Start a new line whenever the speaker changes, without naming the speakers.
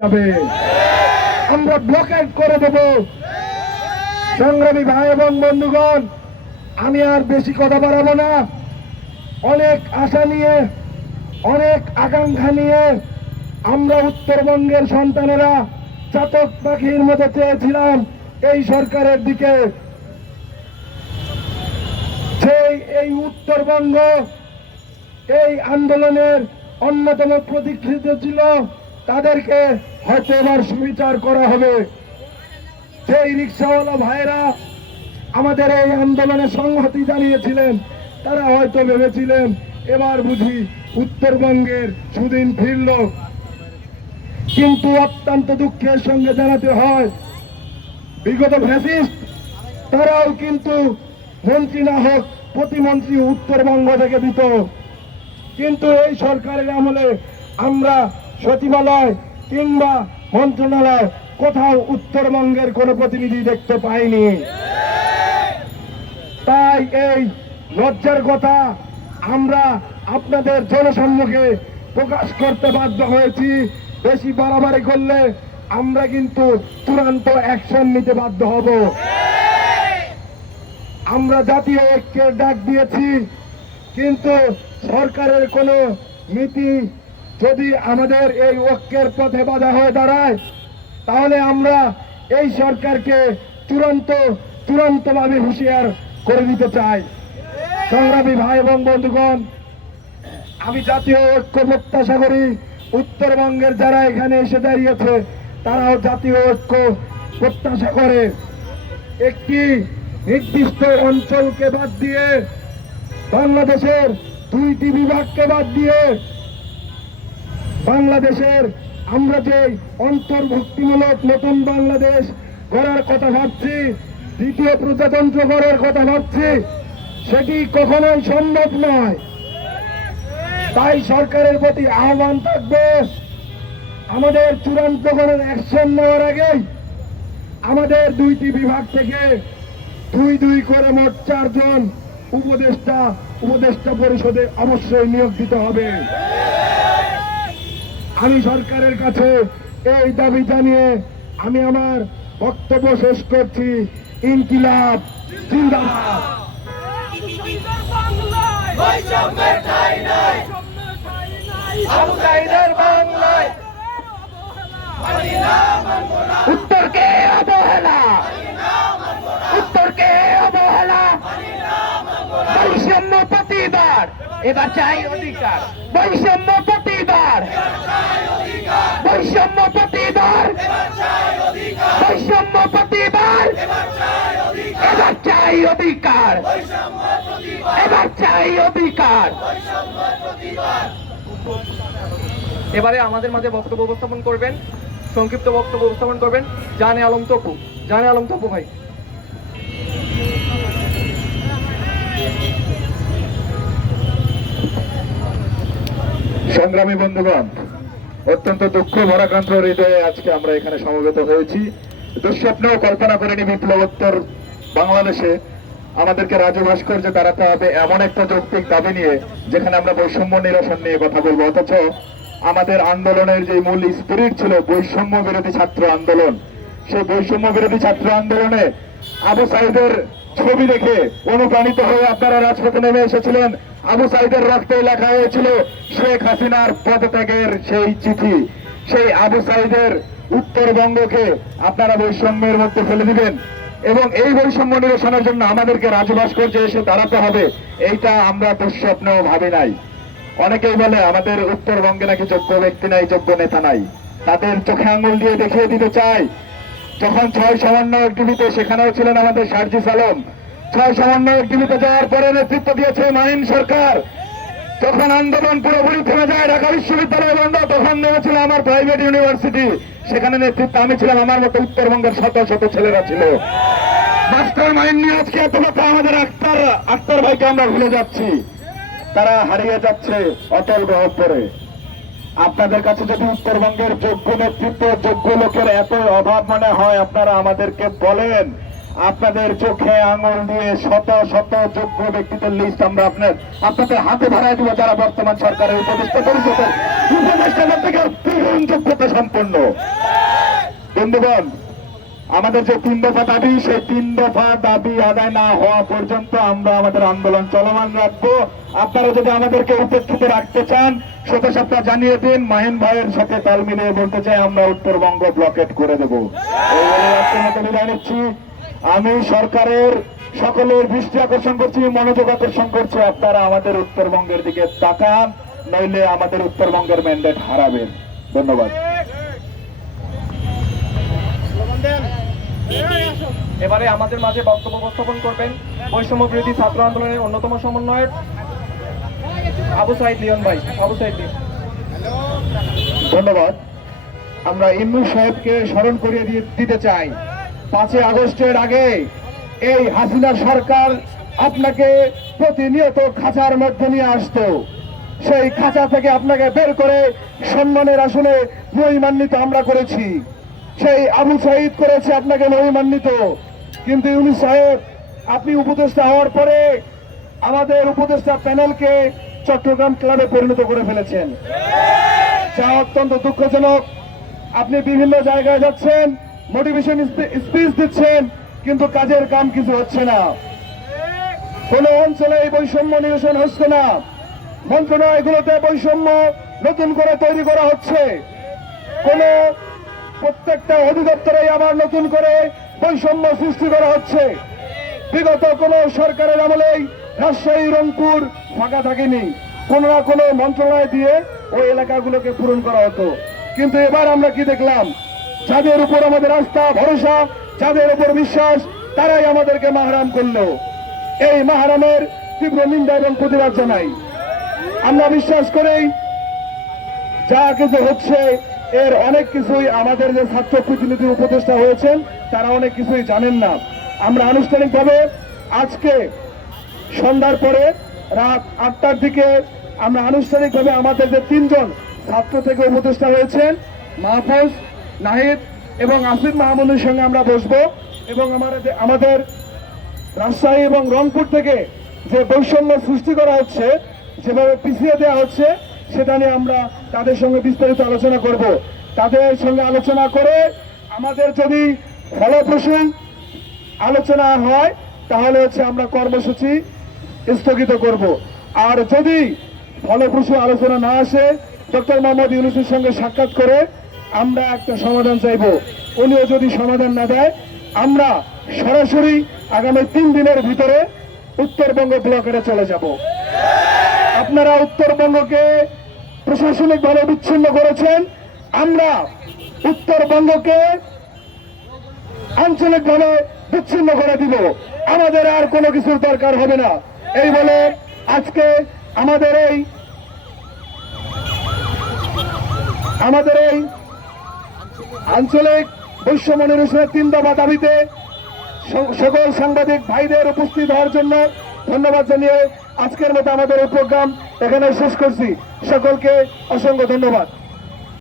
যাবে। আমরা ব্লকেট করে দেব। সংগ্রামী ভাই এবং বন্ধুগণ, আমি আর বেশি কথা বাড়াবো না। অনেক আশা নিয়ে, অনেক আকাঙ্ক্ষা নিয়ে আমরা উত্তরবঙ্গের সন্তানেরা চাতক পাখির মতো চেয়েছিলাম এই সরকারের দিকে। সেই এই উত্তরবঙ্গ এই আন্দোলনের অন্যতম প্রতীক্ষিত ছিল তাদেরকে হয়তো এবার সুবিচার করা হবে। সেই রিক্সাওয়ালা ভাইরা আমাদের এই আন্দোলনে সংহতি জানিয়েছিলেন, তারা হয়তো ভেবেছিলেন, এবার বুঝি উত্তরবঙ্গের সুদিন ফিরল। কিন্তু অত্যন্ত দুঃখের সঙ্গে জানাতে হয়, বিগত ফ্যাসিস্ট, তারাও কিন্তু মন্ত্রী না হোক, প্রতিমন্ত্রী উত্তরবঙ্গ থেকে দিত। কিন্তু এই সরকারের আমলে আমরা সচিবালয় কিংবা মন্ত্রণালয় কোথাও উত্তরবঙ্গের কোনো প্রতিনিধি দেখতে পাইনি তাই এই লজ্জার কথা আমরা আপনাদের জনসম্মুখে প্রকাশ করতে বাধ্য হয়েছি। বেশি বাড়াবাড়ি করলে আমরা কিন্তু চূড়ান্ত অ্যাকশন নিতে বাধ্য হব। আমরা জাতীয় ঐক্যের ডাক দিয়েছি, কিন্তু সরকারের কোনো নীতি যদি আমাদের এই ঐক্যের পথে বাধা হয়ে দাঁড়ায়, তাহলে আমরা এই সরকারকে চূড়ান্ত, চূড়ান্তভাবে হুঁশিয়ার করে দিতে চাই। সংগ্রামী ভাই এবং বন্ধুগণ, আমি জাতীয় ঐক্য প্রত্যাশা করি উত্তরবঙ্গের যারা এখানে এসে দাঁড়িয়েছে, তারাও জাতীয় ঐক্য প্রত্যাশা করে। একটি নির্দিষ্ট অঞ্চলকে বাদ দিয়ে বাংলাদেশের দুইটি বিভাগকে বাদ দিয়ে বাংলাদেশের আমরা যে অন্তর্ভুক্তিমূলক নতুন বাংলাদেশ গড়ার কথা ভাবছি, দ্বিতীয় প্রজাতন্ত্র গড়ার কথা ভাবছি, সেটি কখনোই সম্ভব নয়। তাই সরকারের প্রতি আহ্বান থাকবে, আমাদের চূড়ান্ত কোনো অ্যাকশন নেওয়ার আগেই আমাদের দুইটি বিভাগ থেকে দুই দুই করে মোট চারজন উপদেষ্টা উপদেষ্টা পরিষদে অবশ্যই নিয়োগ দিতে হবে। আমি সরকারের কাছে এই দাবি জানিয়ে আমি আমার বক্তব্য শেষ করছি। ইনকিলাব বাংলায় উত্তরকে অবহেলা? উত্তরকে অবহেলা? প্রতিবার এবার চাই অধিকার। বৈষম্য প্রতিবার বৈষম্য প্রতিবার বৈষম্য প্রতিবার এবার চাই অধিকার। এবার চাই অধিকার।
এবারে আমাদের মাঝে বক্তব্য উপস্থাপন করবেন, সংক্ষিপ্ত বক্তব্য উপস্থাপন করবেন জানে আলম তপু। জানে আলম তপু ভাই।
সংগ্রামী বন্ধুগণ, অত্যন্ত দুঃখ ভরাক্রান্ত হৃদয়ে আজকে আমরা এখানে সমবেত হয়েছি। দুঃস্বপ্নেও কল্পনা করিনি বিপ্লবোত্তর বাংলাদেশে আমাদেরকে রাজু ভাস্কর্য দাঁড়াতে হবে এমন একটা যৌক্তিক দাবি নিয়ে, যেখানে আমরা বৈষম্য নিরসন নিয়ে কথা বলব। অথচ আমাদের আন্দোলনের যে মূল স্পিরিট ছিল বৈষম্য বিরোধী ছাত্র আন্দোলন, সেই বৈষম্য বিরোধী ছাত্র আন্দোলনে আবু সাইদের ছবি দেখে অনুপ্রাণিত হয়ে আপনারা রাজপথে নেমে এসেছিলেন। আবু সাইদের রক্তে লেখা হয়েছিল, শেখ হাসিনার পদত্যাগের সেই চিঠি। সেই আবু সাইদের উত্তরবঙ্গকে আপনারা বৈষম্যের মধ্যে ফেলে দিবেন। এবং এই বৈষম্য নিরসনের জন্য আমাদেরকে রাজু ভাস্কর্যে এসে দাঁড়াতে হবে, এইটা আমরা দুঃস্বপ্নেও ভাবি নাই। অনেকেই বলে, আমাদের উত্তরবঙ্গে নাকি যোগ্য ব্যক্তি নাই, যোগ্য নেতা নাই। তাদের চোখে আঙুল দিয়ে দেখিয়ে দিতে চাই যখন ছয় সমন্বয়ক টিভিতে সেখানেও ছিলেন আমাদের সার্জিস আলম ছয় সমন্বয়ক টিভিতে যাওয়ার পরে নেতৃত্ব দিয়েছে মাহিন সরকার। যখন আন্দোলন পুরোপুরি থেমে যায়, ঢাকা বিশ্ববিদ্যালয় বন্ধ, তখন নেমেছিল আমার প্রাইভেট ইউনিভার্সিটি সেখানে নেতৃত্ব আমি ছিলাম, আমার মতো উত্তরবঙ্গের শত শত ছেলেরা ছিল। মাস্টার মাইন্ড নিয়ে আজকে এত কথা আমাদের আক্তার আক্তার ভাইকে আমরা ভুলে যাচ্ছি। তারা হারিয়ে যাচ্ছে অটল গহব্বরে আপনাদের কাছে যদি উত্তরবঙ্গের যোগ্য নেতৃত্ব, যোগ্য লোকের এত অভাব মনে হয়, আপনারা আমাদেরকে বলেন। আপনাদের চোখে আঙুল দিয়ে শত শত যোগ্য ব্যক্তিদের লিস্ট আমরা আপনার, আপনাদের হাতে ধরাই দিব যারা বর্তমান সরকারের উপদেষ্টা। পরিষদের উপদেষ্টা থেকে যোগ্যতা সম্পন্ন। বন্ধুগণ আমাদের যে তিন দফা দাবি, সেই তিন দফা দাবি আদায় না হওয়া পর্যন্ত আমরা আমাদের আন্দোলন চলমান রাখব। আপনারা যদি আমাদেরকে উপেক্ষিত রাখতে চান শত সপ্তাহ জানিয়ে দিন, মাহিন ভাইয়ের সাথে তাল মিলিয়ে বলতে চাই, আমরা উত্তরবঙ্গ ব্লকেট করে দেবো। বিদায় নিচ্ছি। আমি সরকারের সকলের দৃষ্টি আকর্ষণ করছি, মনোযোগ আকর্ষণ করছি, আপনারা আমাদের উত্তরবঙ্গের দিকে তাকান, নইলে আমাদের উত্তরবঙ্গের ম্যান্ডেট হারাবেন। ধন্যবাদ।
এবারে আমাদের মাঝে বক্তব্য উপস্থাপন করবেন বৈষম্য বিরোধী ছাত্র আন্দোলনের অন্যতম সমন্বয়ক আবু সাইদ লিয়ন ভাই। আবু সাইদ
ধন্যবাদ। আমরা ইন্নু সাহেবকে স্মরণ করিয়ে দিতে চাই। পাঁচই আগস্টের আগে এই হাসিনা সরকার আপনাকে প্রতিনিয়ত খাঁচার মধ্যে নিয়ে আসতো। সেই খাঁচা থেকে আপনাকে বের করে সম্মানের আসনে মহিমান্বিত আমরা করেছি। সেই আবু সাইদ করেছে আপনাকে মহিমান্বিত। কিন্তু ইউনি সাহেব, আপনি উপদেষ্টা হওয়ার পরে আমাদের উপদেষ্টা প্যানেলকে চট্টগ্রাম ক্লাবে পরিণত করে ফেলেছেন। যা অত্যন্ত দুঃখজনক। আপনি বিভিন্ন জায়গায় যাচ্ছেন মোটিভেশন স্পিচ দিচ্ছেন, কিন্তু কাজের কাম কিছু হচ্ছে না। কোন অঞ্চলে এই বৈষম্য নিরসন হচ্ছে না। মন্ত্রণালয়গুলোতে বৈষম্য নতুন করে তৈরি করা হচ্ছে। কোন প্রত্যেকটা অধিদপ্তরে আবার নতুন করে বৈষম্য সৃষ্টি করা হচ্ছে। বিগত কোন সরকারের আমলেই রাজশাহী, রংপুর ফাঁকা থাকেনি। কোন না কোনো মন্ত্রণালয় দিয়ে ওই এলাকাগুলোকে পূরণ করা হতো। কিন্তু এবার আমরা কি দেখলাম? যাদের উপর আমাদের আস্থা, ভরসা, যাদের উপর বিশ্বাস, তারাই আমাদেরকে মাহারাম করল। এই মাহারামের তীব্র নিন্দা এবং প্রতিবাদ জানাই। আমরা বিশ্বাস করেই যা কিছু হচ্ছে এর অনেক কিছুই আমাদের যে ছাত্র প্রতিনিধি উপদেষ্টা হয়েছেন, তারা অনেক কিছুই জানেন না। আমরা আনুষ্ঠানিকভাবে আজকে সন্ধ্যার পরে রাত আটটার দিকে আমরা আনুষ্ঠানিকভাবে আমাদের যে তিনজন ছাত্র থেকে উপদেষ্টা হয়েছেন, মাহফুজ, নাহিদ এবং আসিফ মাহমুদের সঙ্গে আমরা বসবো এবং আমাদের আমাদের রাজশাহী এবং রংপুর থেকে যে বৈষম্য সৃষ্টি করা হচ্ছে, যেভাবে পিছিয়ে দেওয়া হচ্ছে সেটা নিয়ে আমরা তাদের সঙ্গে বিস্তারিত আলোচনা করব। তাদের সঙ্গে আলোচনা করে আমাদের যদি ফলপ্রসূ আলোচনা হয়, তাহলে হচ্ছে আমরা কর্মসূচি স্থগিত করব। আর যদি ফলপ্রসূ আলোচনা না আসে, ডক্টর মোহাম্মদ ইউনুসের সঙ্গে সাক্ষাৎ করে আমরা একটা সমাধান চাইব। উনিও যদি সমাধান না দেয়, আমরা সরাসরি আগামী তিন দিনের ভিতরে উত্তরবঙ্গ ব্লকেটে চলে যাব। আপনারা উত্তরবঙ্গকে প্রশাসনিকভাবে বিচ্ছিন্ন করেছেন। আমরা উত্তরবঙ্গকে আঞ্চলিকভাবে বিচ্ছিন্ন করে দিব। আমাদের আর কোনো কিছুর দরকার হবে না। এই বলে আজকে আমাদের এই আমাদের এই আঞ্চলিক বৈষম্য নিরসনের তিন দফা দাবিতে সকল সাংবাদিক ভাইদের উপস্থিত হওয়ার জন্য ধন্যবাদ জানিয়ে আজকের মতো আমাদের এই প্রোগ্রাম এখানে শেষ করছি। সকলকে অসংখ্য ধন্যবাদ।